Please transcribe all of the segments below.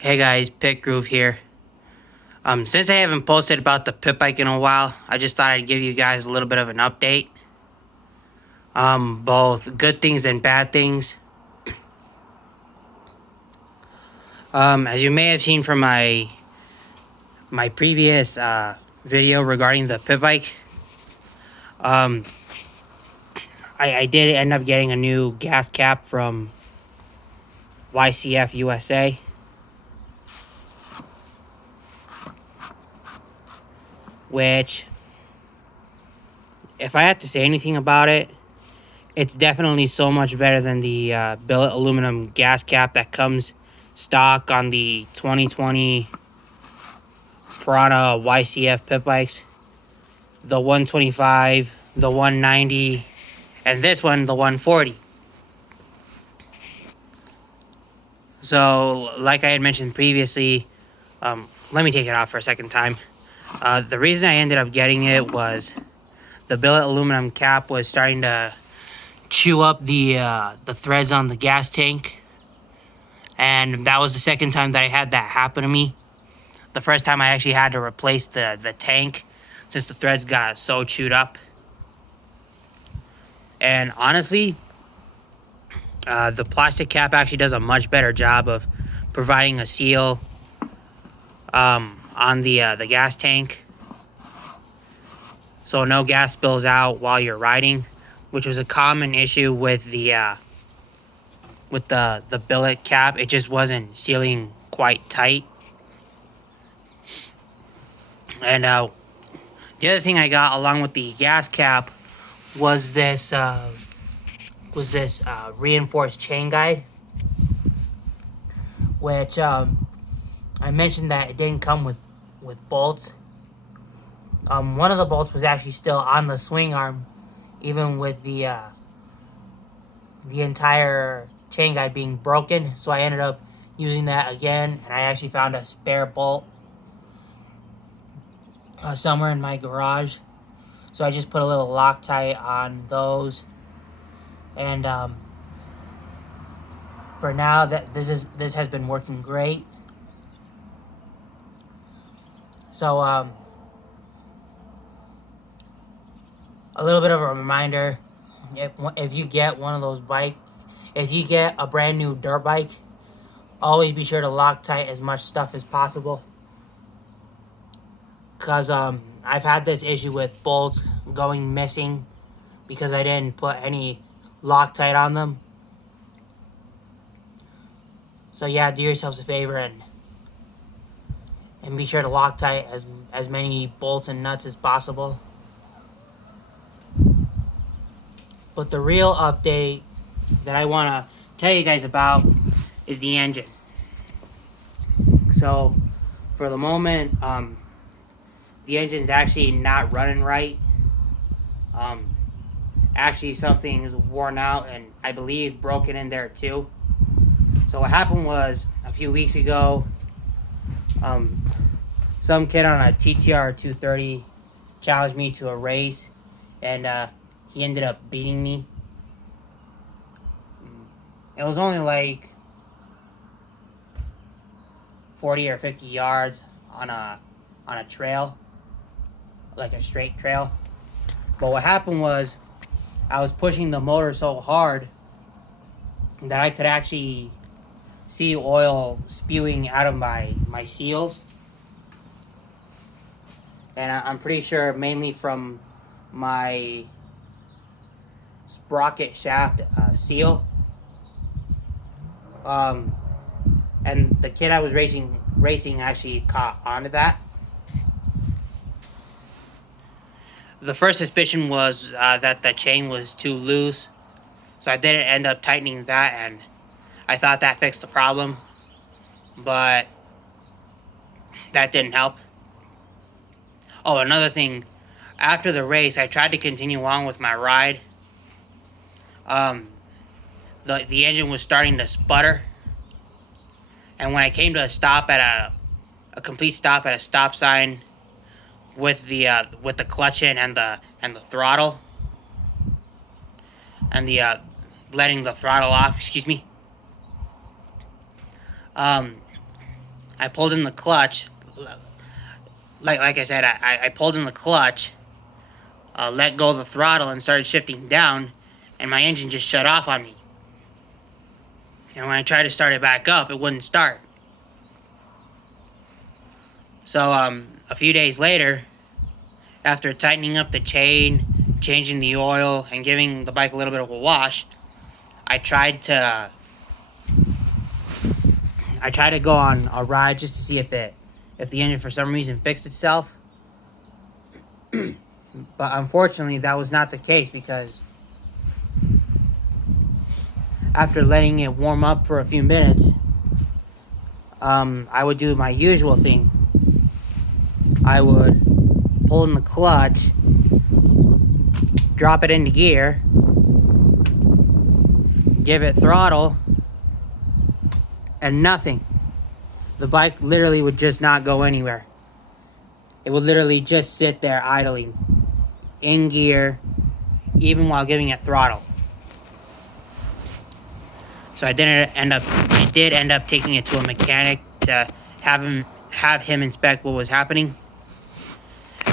Hey guys, Pit Groove here. Since I haven't posted about the pit bike in a while, I just thought I'd give you guys a little bit of an update. Both good things and bad things. As you may have seen from my previous video regarding the pit bike, um, I did end up getting a new gas cap from YCF USA. Which, if I have to say anything about it, it's definitely so much better than the billet aluminum gas cap that comes stock on the 2020 Piranha YCF pit bikes. The 125, the 190, and this one, the 140. So, like I had mentioned previously, let me take it off for a second time. The reason I ended up getting it was the billet aluminum cap was starting to chew up the threads on the gas tank, and that was the second time that I had that happen to me. The first time I actually had to replace the tank since the threads got so chewed up. And honestly, the plastic cap actually does a much better job of providing a seal on the gas tank, so no gas spills out while you're riding, which was a common issue with the billet cap. It just wasn't sealing quite tight. And the other thing I got along with the gas cap was this reinforced chain guide, which I mentioned that it didn't come with bolts. One of the bolts was actually still on the swing arm, even with the entire chain guide being broken. So I ended up using that again, and I actually found a spare bolt somewhere in my garage. So I just put a little Loctite on those, and for now that this has been working great. So a little bit of a reminder: if you get one of those if you get a brand new dirt bike, always be sure to Loctite as much stuff as possible. Because I've had this issue with bolts going missing because I didn't put any Loctite on them. So yeah, do yourselves a favor and be sure to Loctite as many bolts and nuts as possible. But the real update that I want to tell you guys about is the engine. So for the moment, the engine's actually not running right. Actually, something is worn out and I believe broken in there too. So what happened was, a few weeks ago, some kid on a TTR 230 challenged me to a race, and he ended up beating me. It was only like 40 or 50 yards on a trail, like a straight trail. But what happened was, I was pushing the motor so hard that I could actually see oil spewing out of my seals. And I'm pretty sure mainly from my sprocket shaft seal. And the kid I was racing actually caught onto that. The first suspicion was that the chain was too loose, so I didn't end up tightening that, and I thought that fixed the problem, but that didn't help. Oh, another thing, after the race, I tried to continue on with my ride. The engine was starting to sputter, and when I came to a stop at a complete stop at a stop sign, with the clutch in and the throttle and the letting the throttle off, excuse me. I pulled in the clutch. Like I said, I pulled in the clutch, let go of the throttle, and started shifting down, and my engine just shut off on me. And when I tried to start it back up, it wouldn't start. So, a few days later, after tightening up the chain, changing the oil, and giving the bike a little bit of a wash, I tried to go on a ride just to see if the engine for some reason fixed itself. But unfortunately, that was not the case, because after letting it warm up for a few minutes, I would do my usual thing. I would pull in the clutch, drop it into gear, give it throttle, and nothing. The bike literally would just not go anywhere. It would literally just sit there idling in gear, even while giving it throttle. So I did end up taking it to a mechanic to have him inspect what was happening.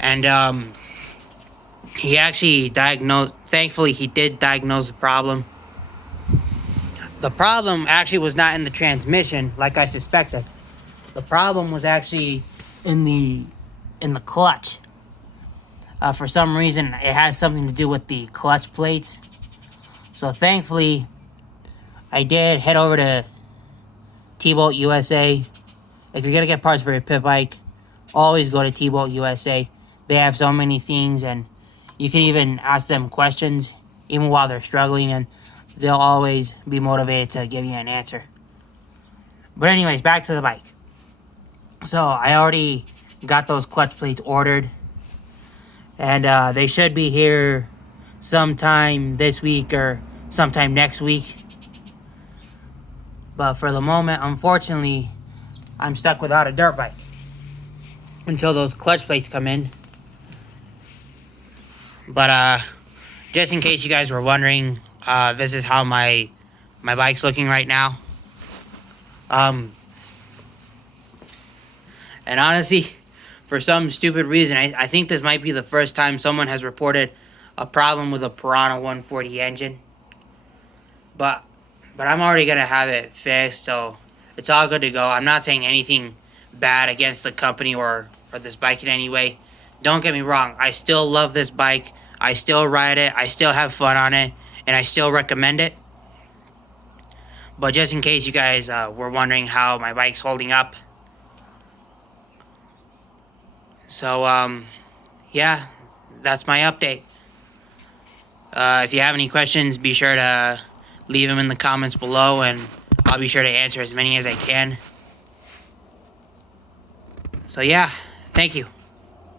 And he actually thankfully he did diagnose the problem. The problem actually was not in the transmission like I suspected. The problem was actually in the clutch. For some reason, it has something to do with the clutch plates. So thankfully, I did head over to T-Bolt USA. If you're gonna get parts for your pit bike, always go to T-Bolt USA. They have so many things, and you can even ask them questions even while they're struggling, and they'll always be motivated to give you an answer. But anyways, back to the bike. So I already got those clutch plates ordered, and they should be here sometime this week or sometime next week. But for the moment, unfortunately, I'm stuck without a dirt bike until those clutch plates come in. But just in case you guys were wondering, this is how my bike's looking right now. And honestly, for some stupid reason, I think this might be the first time someone has reported a problem with a Piranha 140 engine. But I'm already going to have it fixed, so it's all good to go. I'm not saying anything bad against the company or this bike in any way. Don't get me wrong. I still love this bike. I still ride it. I still have fun on it. And I still recommend it. But just in case you guys were wondering how my bike's holding up. So, yeah, that's my update. If you have any questions, be sure to leave them in the comments below, and I'll be sure to answer as many as I can. So, yeah, thank you.